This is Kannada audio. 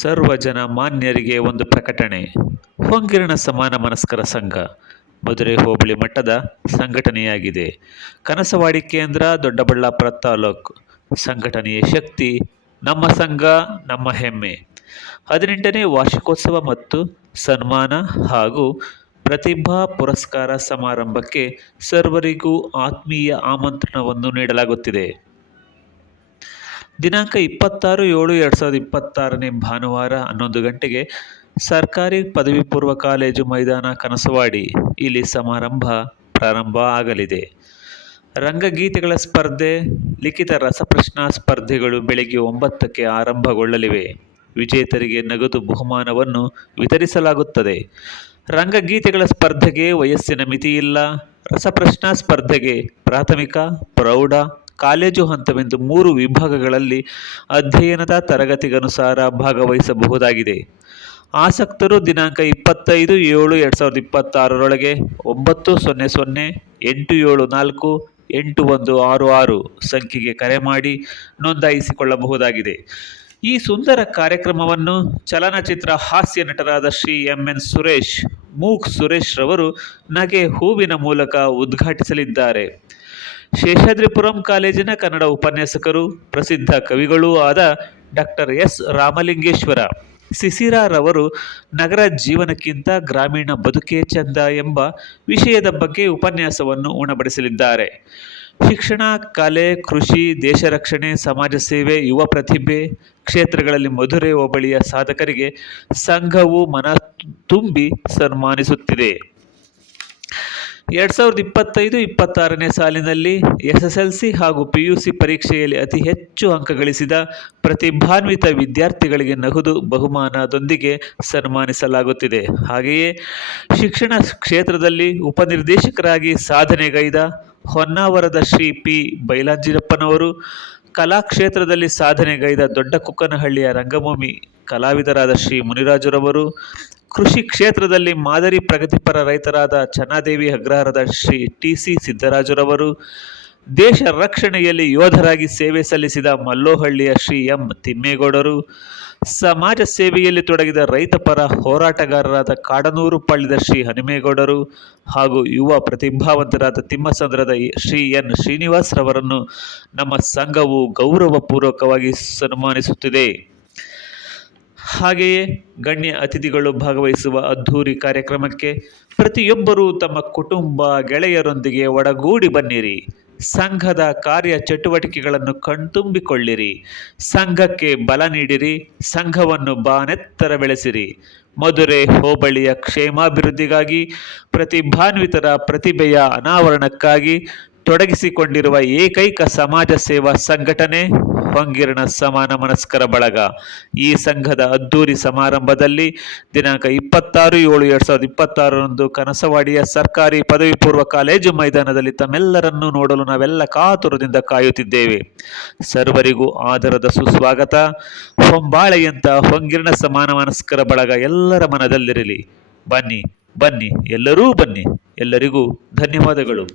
ಸರ್ವ ಜನ ಮಾನ್ಯರಿಗೆ ಒಂದು ಪ್ರಕಟಣೆ. ಹೊಂಗಿರಣ ಸಮಾನ ಮನಸ್ಕರ ಸಂಘ ಮಧುರೆ ಹೋಬಳಿ ಮಟ್ಟದ ಸಂಘಟನೆಯಾಗಿದೆ. ಕನಸವಾಡಿ ಕೇಂದ್ರ, ದೊಡ್ಡಬಳ್ಳಾಪುರ ತಾಲೂಕು. ಸಂಘಟನೆಯ ಶಕ್ತಿ ನಮ್ಮ ಸಂಘ ನಮ್ಮ ಹೆಮ್ಮೆ. 18ನೇ ವಾರ್ಷಿಕೋತ್ಸವ ಮತ್ತು ಸನ್ಮಾನ ಹಾಗೂ ಪ್ರತಿಭಾ ಪುರಸ್ಕಾರ ಸಮಾರಂಭಕ್ಕೆ ಸರ್ವರಿಗೂ ಆತ್ಮೀಯ ಆಮಂತ್ರಣವನ್ನು ನೀಡಲಾಗುತ್ತಿದೆ. ದಿನಾಂಕ 26/7/2026 ಭಾನುವಾರ 11 ಗಂಟೆಗೆ ಸರ್ಕಾರಿ ಪದವಿ ಪೂರ್ವ ಕಾಲೇಜು ಮೈದಾನ ಕನಸವಾಡಿ ಇಲ್ಲಿ ಸಮಾರಂಭ ಪ್ರಾರಂಭ ಆಗಲಿದೆ. ರಂಗಗೀತೆಗಳ ಸ್ಪರ್ಧೆ, ಲಿಖಿತ ರಸಪ್ರಶ್ನಾ ಸ್ಪರ್ಧೆಗಳು ಬೆಳಗ್ಗೆ 9ಕ್ಕೆ ಆರಂಭಗೊಳ್ಳಲಿವೆ. ವಿಜೇತರಿಗೆ ನಗದು ಬಹುಮಾನವನ್ನು ವಿತರಿಸಲಾಗುತ್ತದೆ. ರಂಗಗೀತೆಗಳ ಸ್ಪರ್ಧೆಗೆ ವಯಸ್ಸಿನ ಮಿತಿಯಿಲ್ಲ. ರಸಪ್ರಶ್ನಾ ಸ್ಪರ್ಧೆಗೆ ಪ್ರಾಥಮಿಕ, ಪ್ರೌಢ, ಕಾಲೇಜು ಹಂತವೆಂದು 3 ವಿಭಾಗಗಳಲ್ಲಿ ಅಧ್ಯಯನದ ತರಗತಿಗನುಸಾರ ಭಾಗವಹಿಸಬಹುದಾಗಿದೆ. ಆಸಕ್ತರು ದಿನಾಂಕ 25/7/2026 900-874-8166 ಸಂಖ್ಯೆಗೆ ಕರೆ ಮಾಡಿ ನೋಂದಾಯಿಸಿಕೊಳ್ಳಬಹುದಾಗಿದೆ. ಈ ಸುಂದರ ಕಾರ್ಯಕ್ರಮವನ್ನು ಚಲನಚಿತ್ರ ಹಾಸ್ಯ ನಟರಾದ ಶ್ರೀ ಎಂ.ಎನ್. ಸುರೇಶ್, ಮೂಕ್ ಸುರೇಶ್ ರವರು ನಗೆ ಹೂವಿನ ಮೂಲಕ ಉದ್ಘಾಟಿಸಲಿದ್ದಾರೆ. ಶೇಷಾದ್ರಿಪುರಂ ಕಾಲೇಜಿನ ಕನ್ನಡ ಉಪನ್ಯಾಸಕರು, ಪ್ರಸಿದ್ಧ ಕವಿಗಳೂ ಆದ ಡಾಕ್ಟರ್ ಎಸ್. ರಾಮಲಿಂಗೇಶ್ವರ ಸಿಸಿರಾರವರು ನಗರ ಜೀವನಕ್ಕಿಂತ ಗ್ರಾಮೀಣ ಬದುಕೇ ಚಂದ ಎಂಬ ವಿಷಯದ ಬಗ್ಗೆ ಉಪನ್ಯಾಸವನ್ನು ಉಣಬಡಿಸಲಿದ್ದಾರೆ. ಶಿಕ್ಷಣ, ಕಲೆ, ಕೃಷಿ, ದೇಶ ರಕ್ಷಣೆ, ಸಮಾಜ ಸೇವೆ, ಯುವ ಪ್ರತಿಭೆ ಕ್ಷೇತ್ರಗಳಲ್ಲಿ ಮಧುರೆ ಹೋಬಳಿಯ ಸಾಧಕರಿಗೆ ಸಂಘವು ಮನ ತುಂಬಿ ಸನ್ಮಾನಿಸುತ್ತಿದೆ. 2025-26ನೇ ಸಾಲಿನಲ್ಲಿ ಎಸ್ಎಸ್ಎಲ್ಸಿ ಹಾಗೂ ಪಿಯುಸಿ ಪರೀಕ್ಷೆಯಲ್ಲಿ ಅತಿ ಹೆಚ್ಚು ಅಂಕ ಗಳಿಸಿದ ಪ್ರತಿಭಾನ್ವಿತ ವಿದ್ಯಾರ್ಥಿಗಳಿಗೆ ನಗದು ಬಹುಮಾನದೊಂದಿಗೆ ಸನ್ಮಾನಿಸಲಾಗುತ್ತಿದೆ. ಹಾಗೆಯೇ ಶಿಕ್ಷಣ ಕ್ಷೇತ್ರದಲ್ಲಿ ಉಪನಿರ್ದೇಶಕರಾಗಿ ಸಾಧನೆಗೈದ ಹೊನ್ನಾವರದ ಶ್ರೀ ಪಿ. ಬೈಲಾಂಜಿನಪ್ಪನವರು, ಕಲಾ ಕ್ಷೇತ್ರದಲ್ಲಿ ಸಾಧನೆಗೈದ ದೊಡ್ಡಕುಕ್ಕನಹಳ್ಳಿಯ ರಂಗಭೂಮಿ ಕಲಾವಿದರಾದ ಶ್ರೀ ಮುನಿರಾಜುರವರು, ಕೃಷಿ ಕ್ಷೇತ್ರದಲ್ಲಿ ಮಾದರಿ ಪ್ರಗತಿಪರ ರೈತರಾದ ಚನ್ನಾದೇವಿ ಅಗ್ರಹಾರದ ಶ್ರೀ ಟಿ.ಸಿ. ಸಿದ್ದರಾಜುರವರು, ದೇಶ ರಕ್ಷಣೆಯಲ್ಲಿ ಯೋಧರಾಗಿ ಸೇವೆ ಸಲ್ಲಿಸಿದ ಮಲ್ಲೋಹಳ್ಳಿಯ ಶ್ರೀ ಎಂ. ತಿಮ್ಮೇಗೌಡರು, ಸಮಾಜ ಸೇವೆಯಲ್ಲಿ ತೊಡಗಿದ ರೈತಪರ ಹೋರಾಟಗಾರರಾದ ಕಾಡನೂರು ಪಾಳ್ಯದ ಶ್ರೀ ಹನುಮೇಗೌಡರು ಹಾಗೂ ಯುವ ಪ್ರತಿಭಾವಂತರಾದ ತಿಮ್ಮಸಂದ್ರದ ಶ್ರೀ ಎನ್. ಶ್ರೀನಿವಾಸರವರನ್ನು ನಮ್ಮ ಸಂಘವು ಗೌರವಪೂರ್ವಕವಾಗಿ ಸನ್ಮಾನಿಸುತ್ತಿದೆ. ಹಾಗೆಯೇ ಗಣ್ಯ ಅತಿಥಿಗಳು ಭಾಗವಹಿಸುವ ಅದ್ಧೂರಿ ಕಾರ್ಯಕ್ರಮಕ್ಕೆ ಪ್ರತಿಯೊಬ್ಬರೂ ತಮ್ಮ ಕುಟುಂಬ, ಗೆಳೆಯರೊಂದಿಗೆ ಒಡಗೂಡಿ ಬನ್ನಿರಿ. ಸಂಘದ ಕಾರ್ಯ ಚಟುವಟಿಕೆಗಳನ್ನು ಕಣ್ತುಂಬಿಕೊಳ್ಳಿರಿ. ಸಂಘಕ್ಕೆ ಬಲ ನೀಡಿರಿ. ಸಂಘವನ್ನು ಬಾನೆತ್ತರ ಬೆಳೆಸಿರಿ. ಮಧುರೆ ಹೋಬಳಿಯ ಕ್ಷೇಮಾಭಿವೃದ್ಧಿಗಾಗಿ, ಪ್ರತಿಭಾನ್ವಿತರ ಪ್ರತಿಭೆಯ ಅನಾವರಣಕ್ಕಾಗಿ ತೊಡಗಿಸಿಕೊಂಡಿರುವ ಏಕೈಕ ಸಮಾಜ ಸೇವಾ ಸಂಘಟನೆ ಹೊಂಗಿರಣ ಸಮಾನ ಮನಸ್ಕರ ಬಳಗ. ಈ ಸಂಘದ ಅದ್ಧೂರಿ ಸಮಾರಂಭದಲ್ಲಿ ದಿನಾಂಕ 26/7/2026 ಕನಸವಾಡಿಯ ಸರ್ಕಾರಿ ಪದವಿ ಪೂರ್ವ ಕಾಲೇಜು ಮೈದಾನದಲ್ಲಿ ತಮ್ಮೆಲ್ಲರನ್ನೂ ನೋಡಲು ನಾವೆಲ್ಲ ಕಾತುರದಿಂದ ಕಾಯುತ್ತಿದ್ದೇವೆ. ಸರ್ವರಿಗೂ ಆದರದ ಸುಸ್ವಾಗತ. ಹೊಂಬಾಳೆಯಂತ ಹೊಂಗಿರಣ ಸಮಾನ ಮನಸ್ಕರ ಬಳಗ ಎಲ್ಲರ ಮನದಲ್ಲಿರಲಿ. ಬನ್ನಿ ಬನ್ನಿ, ಎಲ್ಲರೂ ಬನ್ನಿ. ಎಲ್ಲರಿಗೂ ಧನ್ಯವಾದಗಳು.